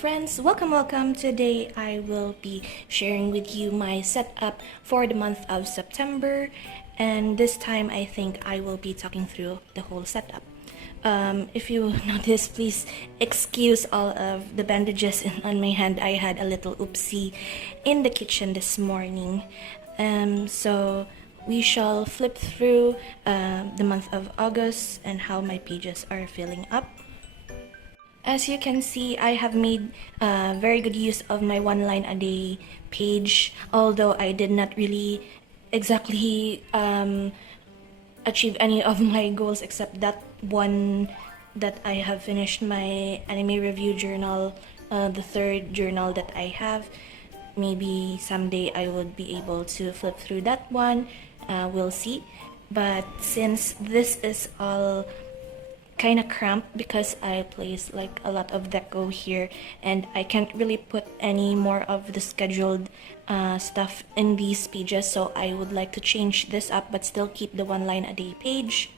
friends, welcome. Today I will be sharing with you my setup for the month of September, and this time I think I will be talking through the whole setup. If you notice, please excuse all of the bandages on my hand. I had a little oopsie in the kitchen this morning. So we shall flip through the month of August and how my pages are filling up. As you can see, I have made very good use of my one line a day page, although I did not really exactly achieve any of my goals except that one that I have finished my anime review journal, the third journal that I have. Maybe someday I would be able to flip through that one, we'll see. But since this is all kind of cramped because I place like a lot of deco here and I can't really put any more of the scheduled stuff in these pages, so I would like to change this up but still keep the one line a day page.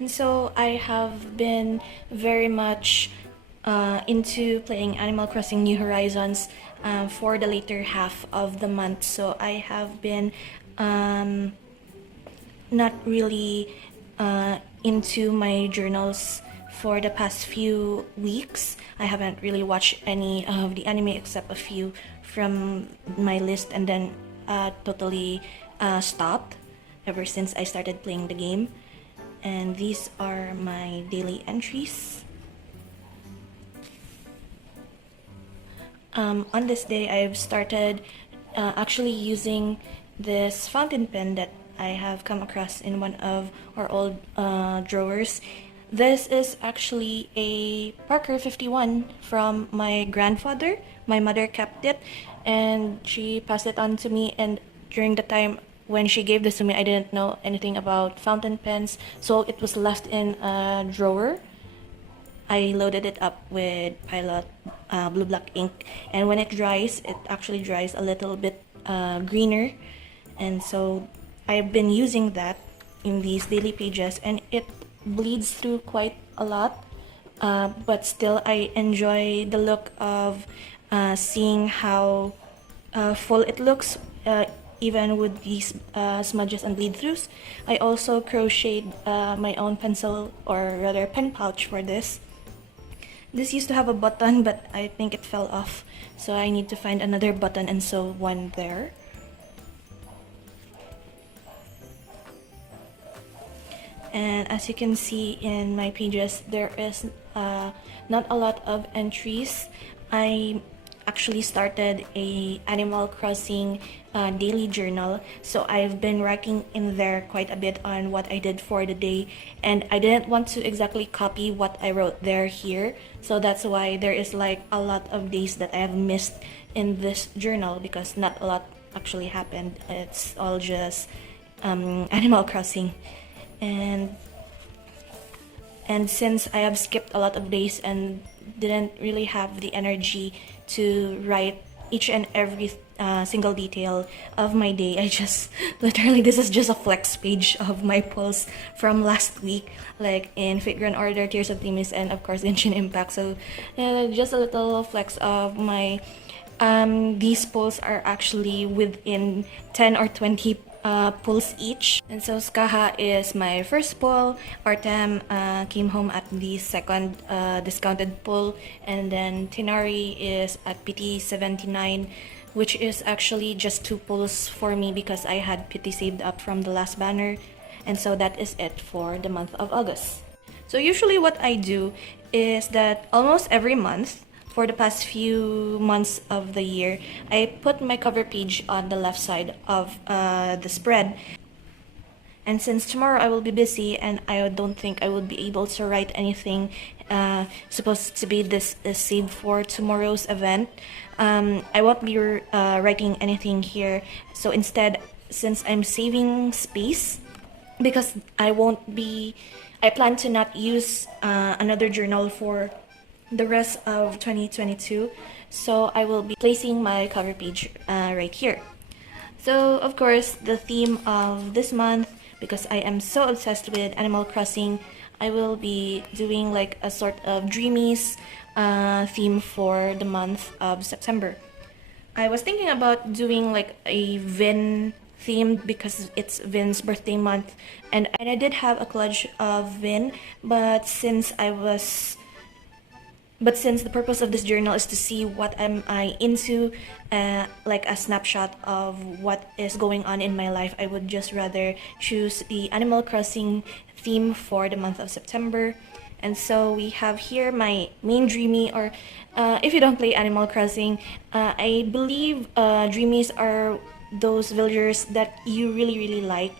And so I have been very much into playing Animal Crossing New Horizons for the later half of the month, so I have been not really into my journals for the past few weeks. I haven't really watched any of the anime except a few from my list and then totally stopped ever since I started playing the game. And these are my daily entries. On this day, I've started actually using this fountain pen that I have come across in one of our old drawers. This is actually a Parker 51 from my grandfather. My mother kept it and she passed it on to me, and during the time when she gave this to me, I didn't know anything about fountain pens, so it was left in a drawer. I loaded it up with Pilot blue black ink, and when it dries, it actually dries a little bit greener, and so I've been using that in these daily pages and it bleeds through quite a lot, but still I enjoy the look of seeing how full it looks even with these smudges and bleed throughs. I also crocheted my own pencil, or rather pen pouch, for this. This used to have a button but I think it fell off, so I need to find another button and sew one there. And as you can see in my pages, there is not a lot of entries. I actually started a Animal Crossing daily journal, so I've been writing in there quite a bit on what I did for the day, and I didn't want to exactly copy what I wrote there here, so that's why there is like a lot of days that I have missed in this journal because not a lot actually happened. It's all just Animal Crossing. And since I have skipped a lot of days and didn't really have the energy to write each and every single detail of my day, I just literally, this is just a flex page of my pulls from last week, like in Fate Grand Order, Tears of Themis, and of course Genshin Impact. So just a little flex of my these pulls are actually within 10 or 20 pulls each. And so Skaha is my first pull. Artem came home at the second discounted pull, and then Tinari is at PT 79, which is actually just 2 pulls for me because I had PT saved up from the last banner. And so that is it for the month of August. So usually what I do is that almost every month for the past few months of the year, I put my cover page on the left side of the spread. And since tomorrow I will be busy and I don't think I will be able to write anything supposed to be this is saved for tomorrow's event, I won't be writing anything here. So instead, since I'm saving space, because I plan to not use another journal for the rest of 2022, so I will be placing my cover page right here. So of course, the theme of this month, because I am so obsessed with Animal Crossing, I will be doing like a sort of dreamies theme for the month of September. I was thinking about doing like a Vin theme because it's Vin's birthday month, and I did have a collage of Vin, but since the purpose of this journal is to see what am I into, like a snapshot of what is going on in my life, I would just rather choose the Animal Crossing theme for the month of September. And so we have here my main dreamie, or if you don't play Animal Crossing, I believe dreamies are those villagers that you really like.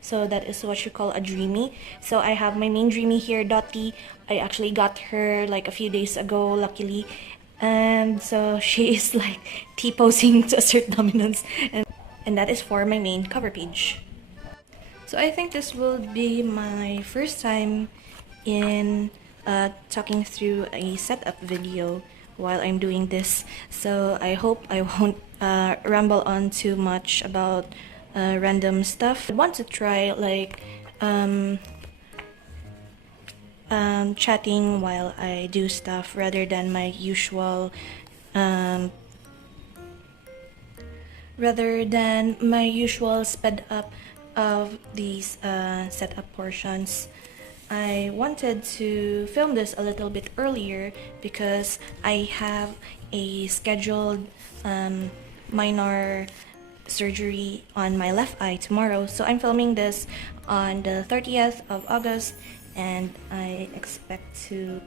So that is what you call a dreamie. So I have my main dreamie here, Dottie. I actually got her like a few days ago, luckily. And so she is like T-posing to assert dominance. And that is for my main cover page. So I think this will be my first time in talking through a setup video while I'm doing this. So I hope I won't ramble on too much about random stuff. I want to try like chatting while I do stuff rather than my usual sped up of these setup portions. I wanted to film this a little bit earlier because I have a scheduled minor surgery on my left eye tomorrow. So I'm filming this on the 30th of August, and I expect to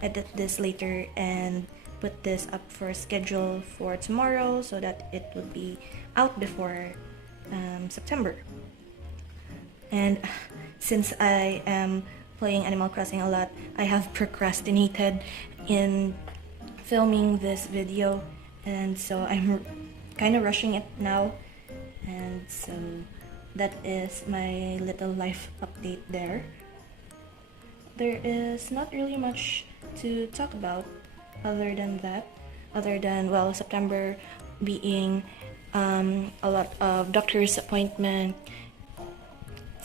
edit this later and put this up for schedule for tomorrow so that it would be out before September. And since I am playing Animal Crossing a lot, I have procrastinated in filming this video, and so I'm kind of rushing it now. And so that is my little life update there. There is not really much to talk about other than that, well, September being a lot of doctor's appointment.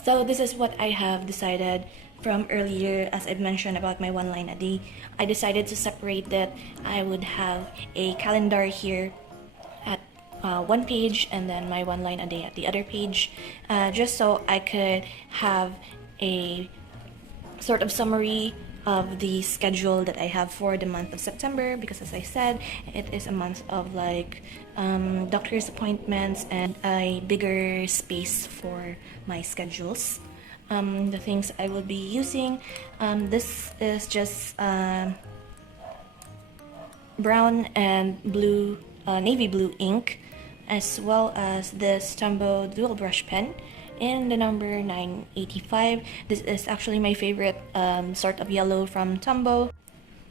So this is what I have decided from earlier, as I've mentioned about my one line a day. I decided to separate that. I would have a calendar here at one page, and then my one line a day at the other page, just so I could have a sort of summary of the schedule that I have for the month of September, because as I said, it is a month of like doctor's appointments and a bigger space for my schedules. The things I will be using, this is just brown and blue, navy blue ink, as well as this Tombow dual brush pen in the number 985. This is actually my favorite sort of yellow from Tombow.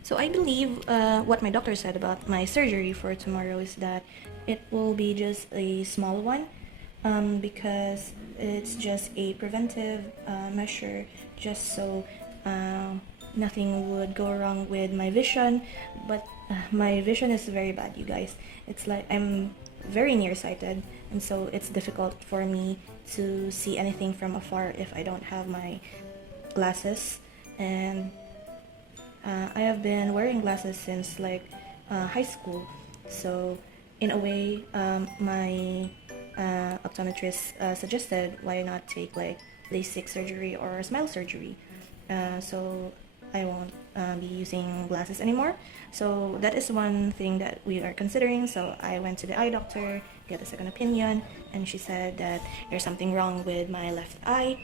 So I believe what my doctor said about my surgery for tomorrow is that it will be just a small one, because it's just a preventive measure, just so nothing would go wrong with my vision. But my vision is very bad, you guys. It's like I'm very nearsighted, and so it's difficult for me to see anything from afar if I don't have my glasses. And I have been wearing glasses since like high school, so in a way my optometrist suggested why not take like LASIK surgery or smile surgery, so I won't be using glasses anymore. So that is one thing that we are considering. So I went to the eye doctor, get a second opinion, and she said that there's something wrong with my left eye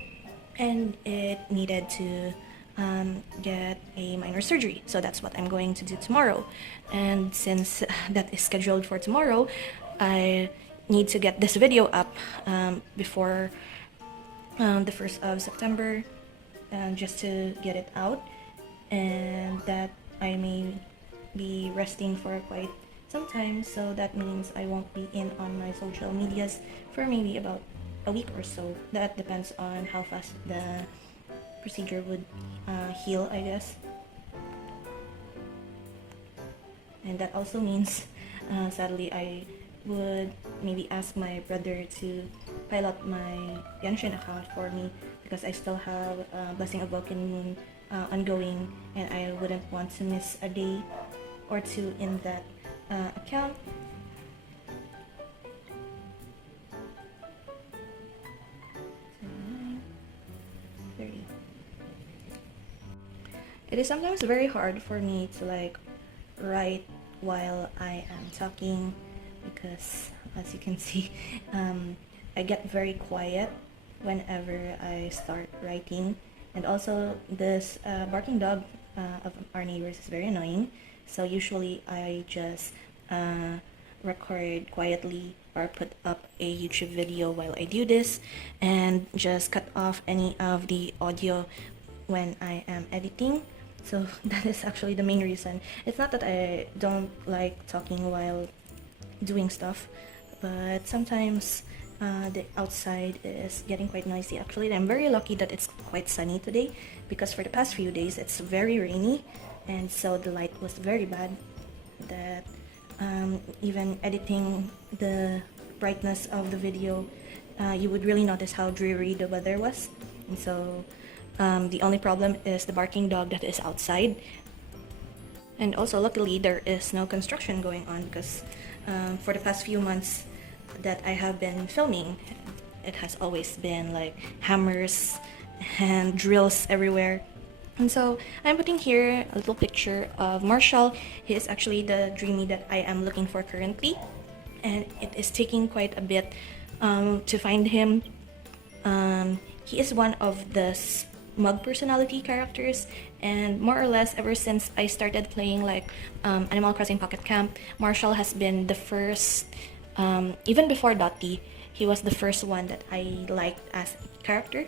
and it needed to get a minor surgery. So that's what I'm going to do tomorrow. And since that is scheduled for tomorrow, I need to get this video up before the 1st of September, just to get it out, and that I may be resting for quite some time. So that means I won't be in on my social medias for maybe about a week or so. That depends on how fast the procedure would heal, I guess. And that also means sadly I would maybe ask my brother to pile up my Genshin account for me, because I still have Blessing of Vulcan Moon ongoing, and I wouldn't want to miss a day or two in that account. It is sometimes very hard for me to like write while I am talking, because as you can see, I get very quiet whenever I start writing. And also this barking dog of our neighbors is very annoying, so usually I just record quietly or put up a YouTube video while I do this, and just cut off any of the audio when I am editing. So that is actually the main reason. It's not that I don't like talking while doing stuff, but sometimes the outside is getting quite noisy. Actually, I'm very lucky that it's quite sunny today, because for the past few days it's very rainy, and so the light was very bad, that even editing the brightness of the video, you would really notice how dreary the weather was. And so the only problem is the barking dog that is outside. And also luckily there is no construction going on, because for the past few months that I have been filming, it has always been like hammers and drills everywhere. And so I'm putting here a little picture of Marshall. He is actually the Dreamie that I am looking for currently, and it is taking quite a bit to find him. He is one of the smug personality characters, and more or less ever since I started playing like Animal Crossing Pocket Camp, Marshall has been the first, even before Dottie, he was the first one that I liked as a character.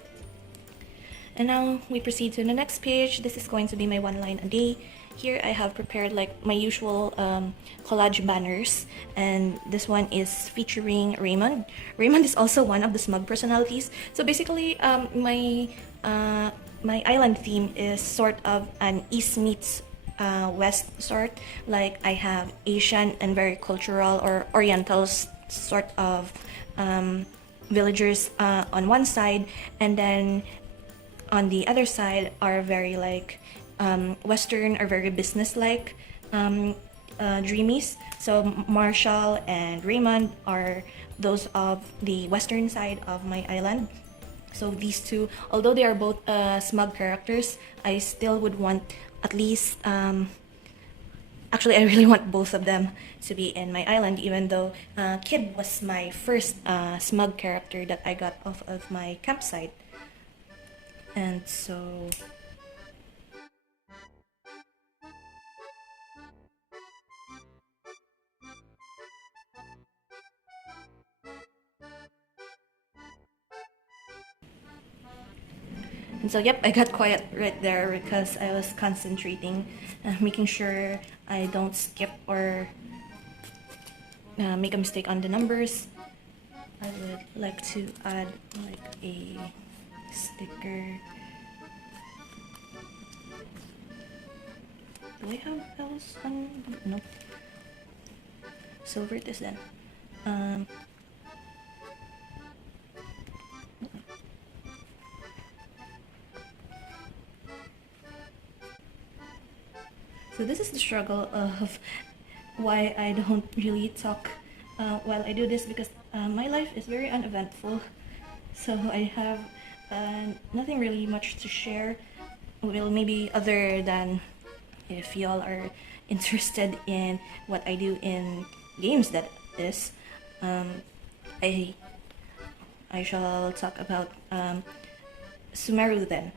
And now we proceed to the next page. This is going to be my one line a day. Here I have prepared like my usual collage banners, and this one is featuring Raymond. Raymond is also one of the smug personalities. So basically my island theme is sort of an East meets West sort. Like I have Asian and very cultural or Oriental sort of villagers on one side, and then on the other side are very like Western or very business-like Dreamies. So Marshall and Raymond are those of the western side of my island. So these two, although they are both smug characters, I still would want at least, actually I really want both of them to be in my island, even though Kid was my first smug character that I got off of my campsite. And so yep, I got quiet right there because I was concentrating, making sure I don't skip or make a mistake on the numbers. I would like to add like a sticker. Do I have else on? Nope. So over this then. So this is the struggle of why I don't really talk while I do this, because my life is very uneventful. So I have nothing really much to share. Well, maybe other than if y'all are interested in what I do in games, that is, I shall talk about Sumeru then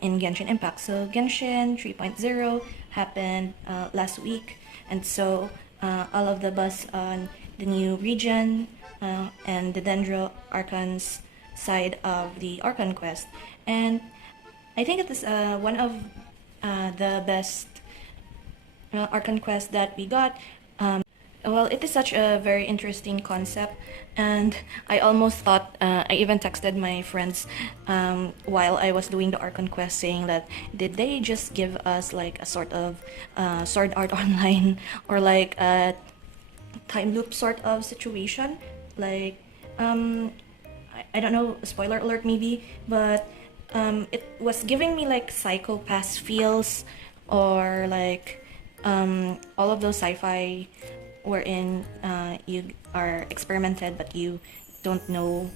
in Genshin Impact. So Genshin 3.0 happened last week, and so all of the buzz on the new region and the Dendro Archon's side of the Archon quest, and I think it is one of the best Archon quest that we got. Well, it is such a very interesting concept, and I almost thought, I even texted my friends while I was doing the Archon quest, saying that did they just give us like a sort of Sword Art Online or like a time loop sort of situation, like I don't know, spoiler alert maybe, but it was giving me like psychopath feels, or like all of those sci-fi wherein you are experimented but you don't know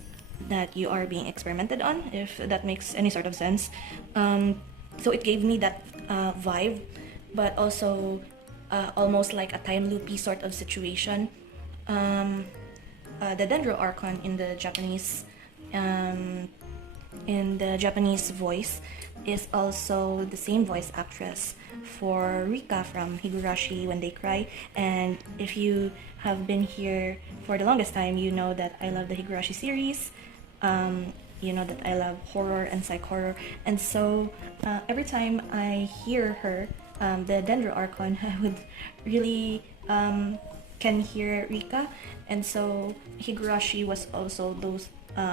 that you are being experimented on, if that makes any sort of sense. So it gave me that vibe, but also almost like a time loopy sort of situation. The Dendro Archon in the Japanese voice is also the same voice actress for Rika from Higurashi When They Cry. And if you have been here for the longest time, you know that I love the Higurashi series. You know that I love horror and psych horror, and so every time I hear her, the Dendro Archon, I would really can hear Rika. And so Higurashi was also those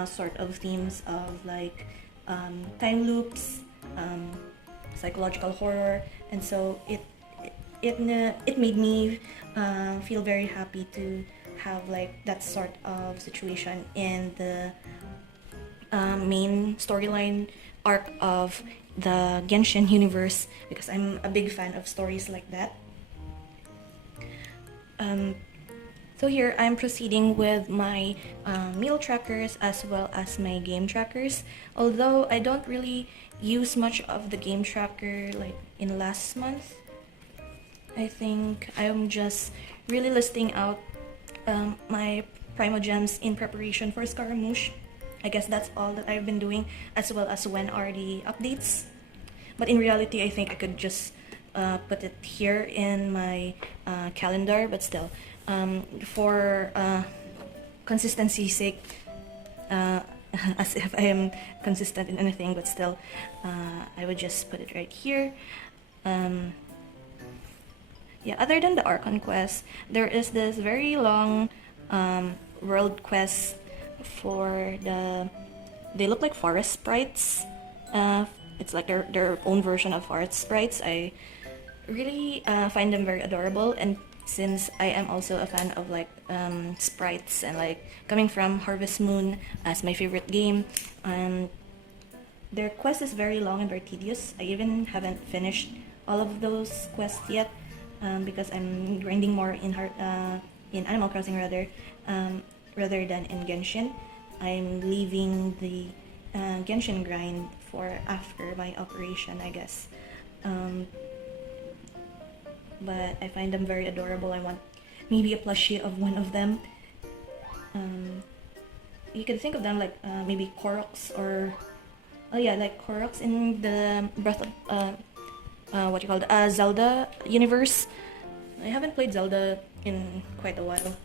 sort of themes of like time loops, psychological horror, and so it made me feel very happy to have like that sort of situation in the main storyline arc of the Genshin universe, because I'm a big fan of stories like that. So here I'm proceeding with my meal trackers as well as my game trackers. Although I don't really use much of the game tracker like in last month, I think I'm just really listing out my Primogems in preparation for Scaramouche. I guess that's all that I've been doing, as well as when are the updates. But in reality, I think I could just put it here in my calendar, but still, for consistency's sake, as if I am consistent in anything, but still, I would just put it right here. Yeah, other than the Archon quest, there is this very long world quest for they look like forest sprites. It's like their own version of forest sprites. I really find them very adorable, and since I am also a fan of like sprites, and like coming from Harvest Moon as my favorite game, their quest is very long and very tedious. I even haven't finished all of those quests yet, because I'm grinding more in Animal Crossing rather than in Genshin. I'm leaving the Genshin grind for after my operation, I guess. But I find them very adorable. I want maybe a plushie of one of them. You can think of them like maybe Koroks, or like Koroks in the Breath of Zelda universe. I haven't played Zelda in quite a while.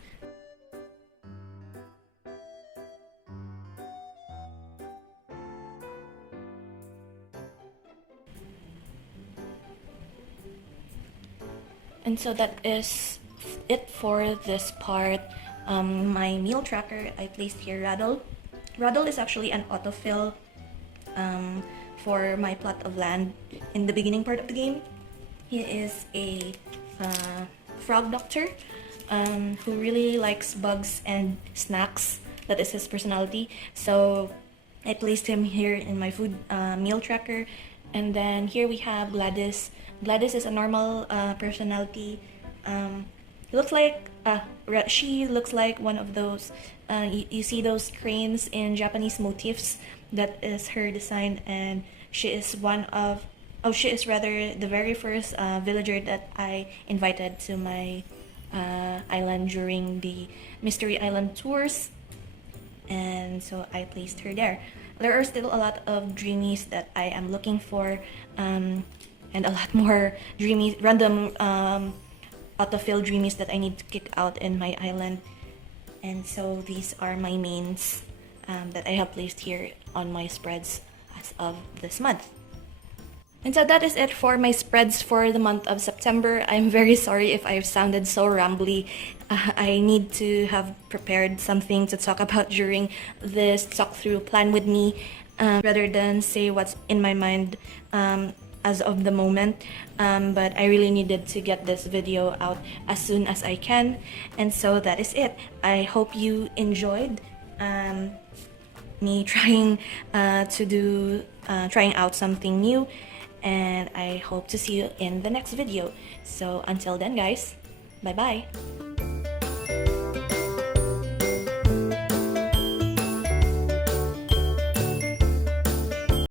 And so that is it for this part. My meal tracker, I placed here Rattle. Rattle is actually an autofill for my plot of land in the beginning part of the game. He is a frog doctor who really likes bugs and snacks. That is his personality. So I placed him here in my food meal tracker. And then here we have Gladys. Gladys is a normal personality. She looks like one of those, you see those cranes in Japanese motifs. That is her design, and she is the very first villager that I invited to my island during the Mystery Island tours. And so I placed her there. There are still a lot of dreamies that I am looking for, and a lot more random autofill dreamies that I need to kick out in my island. And so these are my mains that I have placed here on my spreads as of this month. And so that is it for my spreads for the month of September. I'm very sorry if I've sounded so rambly. I need to have prepared something to talk about during this talk through plan with me, rather than say what's in my mind as of the moment. But I really needed to get this video out as soon as I can. And so that is it. I hope you enjoyed. me trying out something new, and I hope to see you in the next video. So until then, guys, bye bye.